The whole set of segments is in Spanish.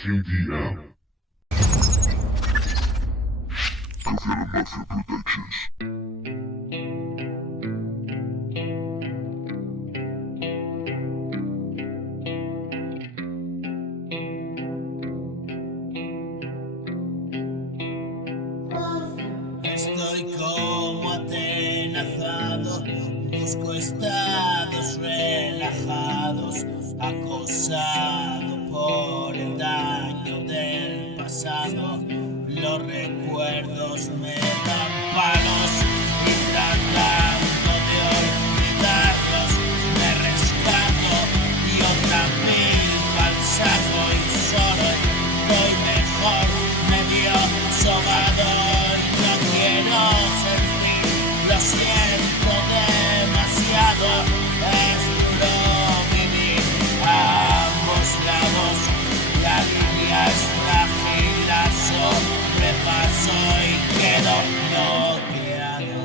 TDM. Profile Mafia Productions. Estoy como atenazado, busco estados relajados, acosado por el daño del pasado. Los recuerdos me dan palos y tratando de olvidarlos me rescato y otra milpa al saco y solo estoy mejor, medio sobado. Lo siento demasiado, es duro vivir a ambos lados. La línea es frágil, la sobrepaso y quedo bloqueado.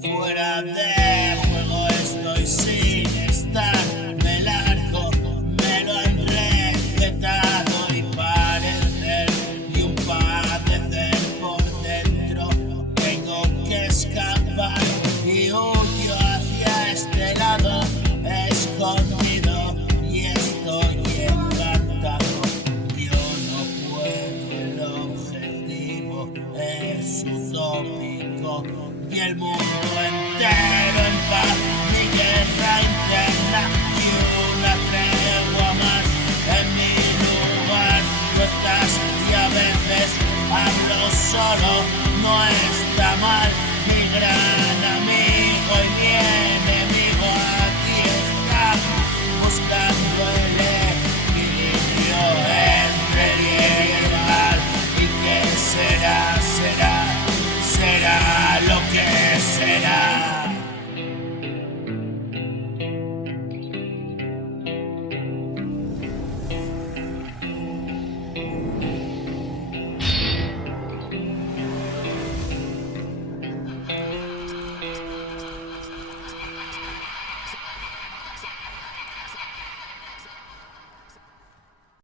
Fuera de juego estoy sin estar, me largo, me lo han recetado y parecer y un padecer por dentro. Tengo que escapar y huyo hacia este lado, escondido y estoy encantado. Yo no puedo, el objetivo es utópico y el mundo entero en paz, mi guerra interna y una tregua más en mi lugar. No estás y a veces hablo solo, no está mal, mi gran amigo y mi enemigo aquí está, buscando el equilibrio entre el bien y el mal. ¿Y qué será? Será lo que será.